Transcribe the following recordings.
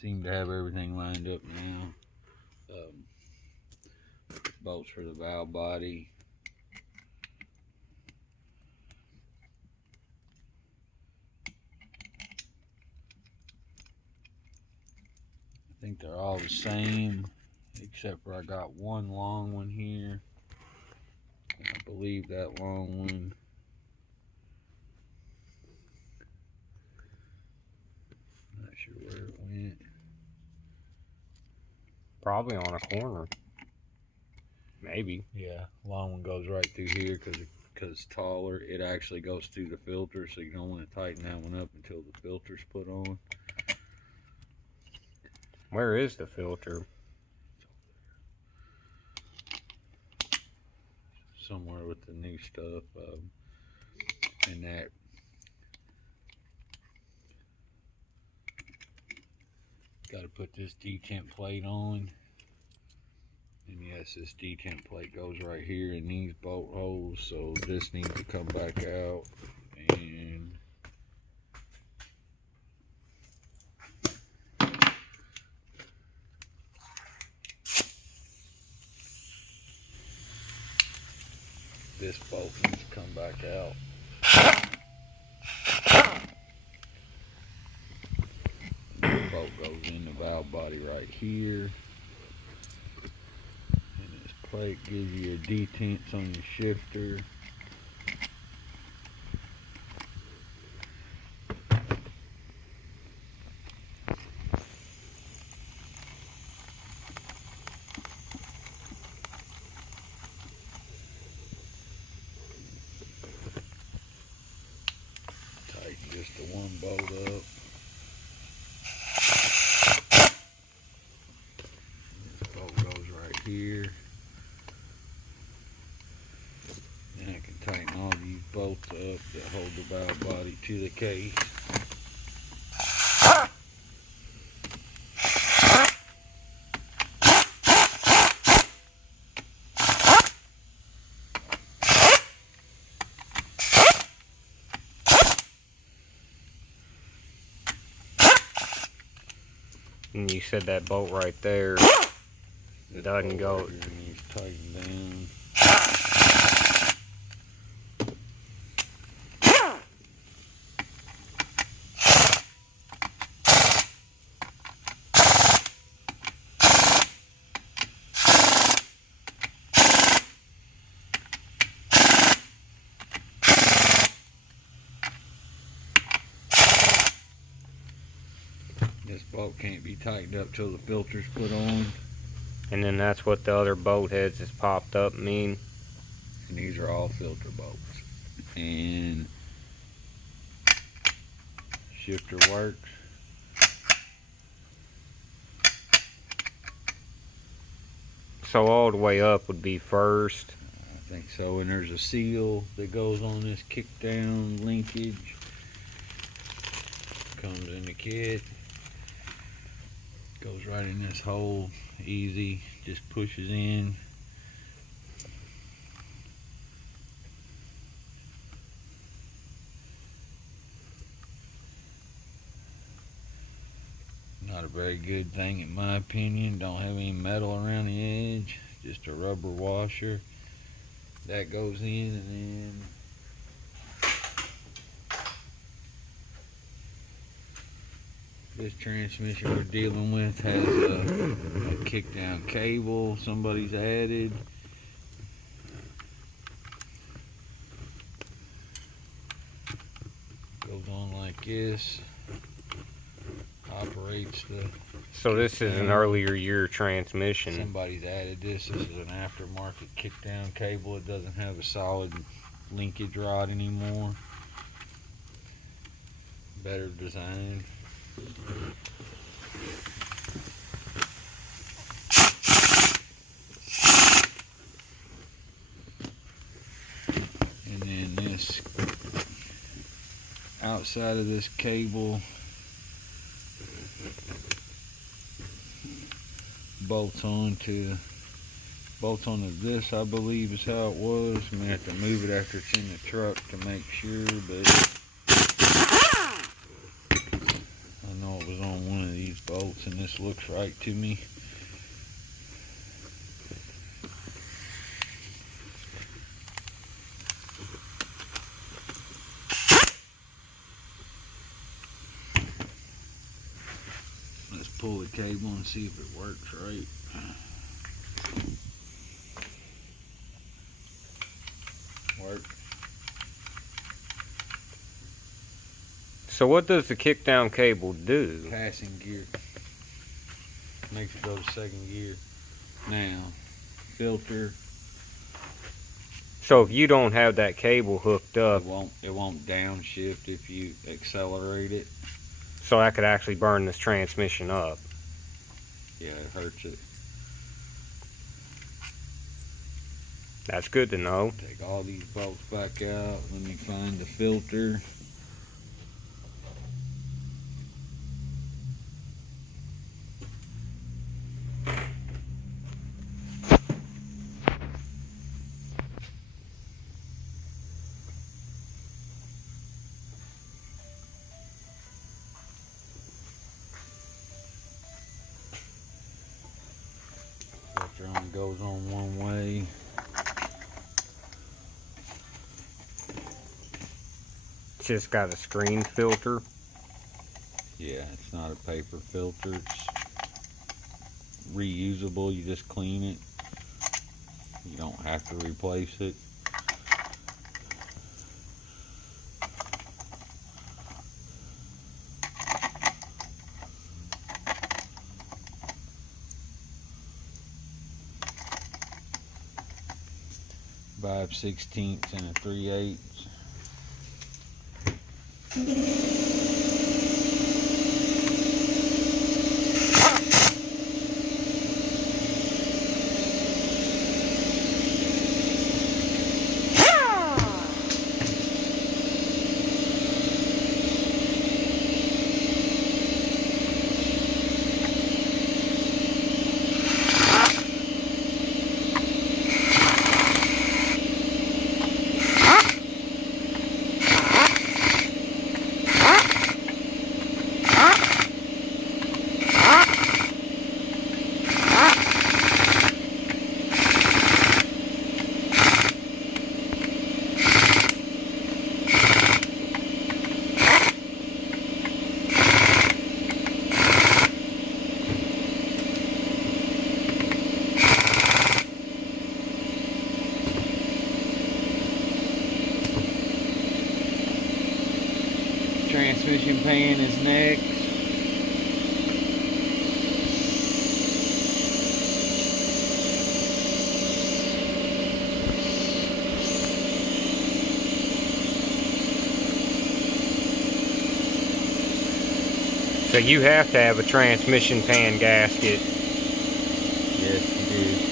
Seem to have everything lined up now. Bolts for the valve body. I think they're all the same, except for I got one long one here. I believe that long one. Not sure where it went. Probably on a corner. Maybe. Yeah, long one goes right through here because it's taller. It actually goes through the filter, so you don't want to tighten that one up until the filter's put on. Where is the filter? Somewhere with the new stuff. And that. Got to put this detent plate on. And yes, this detent plate goes right here in these bolt holes, so this needs to come back out. And this bolt needs to come back out. This bolt goes in the valve body right here. And this plate gives you your detents on your shifter. Tighten just the one bolt up. This bolt goes right here. And I can tighten all these bolts up that hold the valve body to the case. And you said that bolt right there doesn't go. Right here needs tightened down. This bolt can't be tightened up till the filter's put on. And then that's what the other bolt heads that's popped up mean. And these are all filter bolts. And shifter works. So all the way up would be first. I think so. And there's a seal that goes on this kickdown linkage. Comes in the kit. Goes right in this hole. Easy. Just pushes in. Not a very good thing in my opinion. Don't have any metal around the edge. Just a rubber washer. That goes in, and then this transmission we're dealing with has a kickdown cable somebody's added. Goes on like this. Operates the. So this is an earlier year transmission. Somebody's added this. This is an aftermarket kickdown cable. It doesn't have a solid linkage rod anymore. Better design. And then this outside of this cable bolts onto this, I believe is how it was. I'm gonna have to move it after it's in the truck to make sure, but I know it was on one of these bolts, and this looks right to me. Let's pull the cable and see if it works right. Work. So what does the kickdown cable do? Passing gear. Makes it go to second gear. Now, filter. So if you don't have that cable hooked up, It won't downshift if you accelerate it. so that could actually burn this transmission up. Yeah, it hurts it. That's good to know. Take all these bolts back out. Let me find the filter. Filter only goes on one way. It's just got a screen filter. Yeah, it's not a paper filter. It's reusable. You just clean it. You don't have to replace it. Five 16ths and a 3/8. Transmission pan is next. So you have to have a transmission pan gasket. Yes, you do.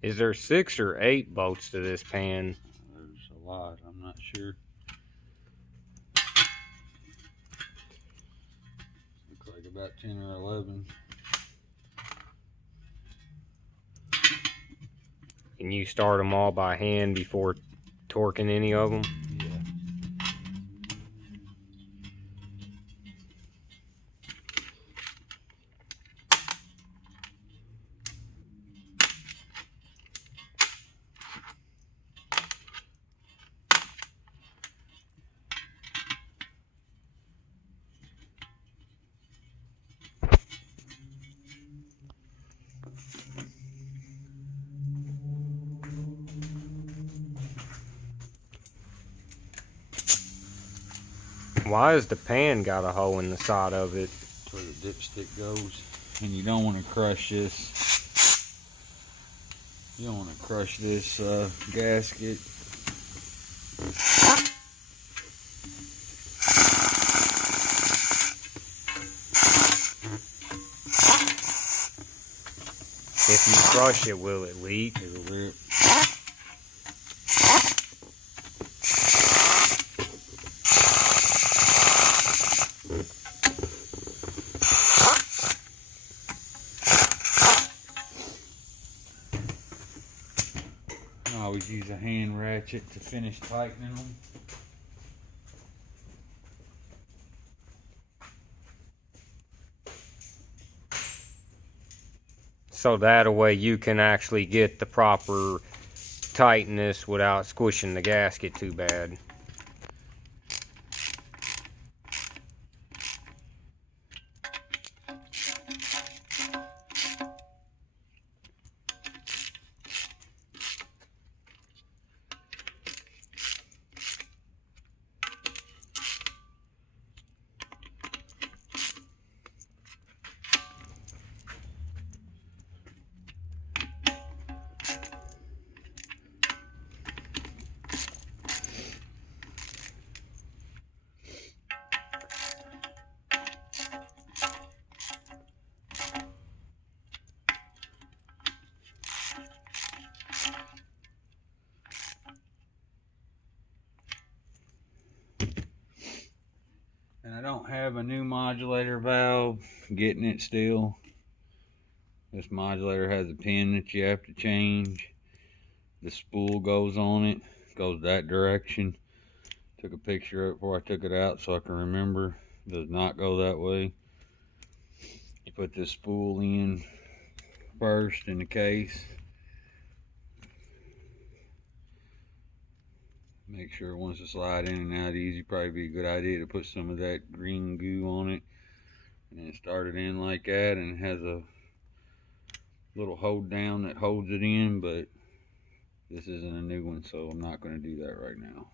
Is there 6 or 8 bolts to this pan? There's a lot. I'm not sure. Looks like about 10 or 11. And you start them all by hand before torquing any of them? Yeah. Why has the pan got a hole in the side of it? That's where the dipstick goes. And you don't want to crush this. You don't want to crush this gasket. If you crush it, will it leak? It'll rip. I always use a hand ratchet to finish tightening them. So that way you can actually get the proper tightness without squishing the gasket too bad. And I don't have a new modulator valve, getting it still. This modulator has a pin that you have to change. The spool goes on it, goes that direction. Took a picture of it before I took it out so I can remember. It does not go that way. You put this spool in first in the case. Make sure it wants to slide in and out easy. Probably be a good idea to put some of that green goo on it. And then start it in like that, and it has a little hold down that holds it in, but this isn't a new one, so I'm not going to do that right now.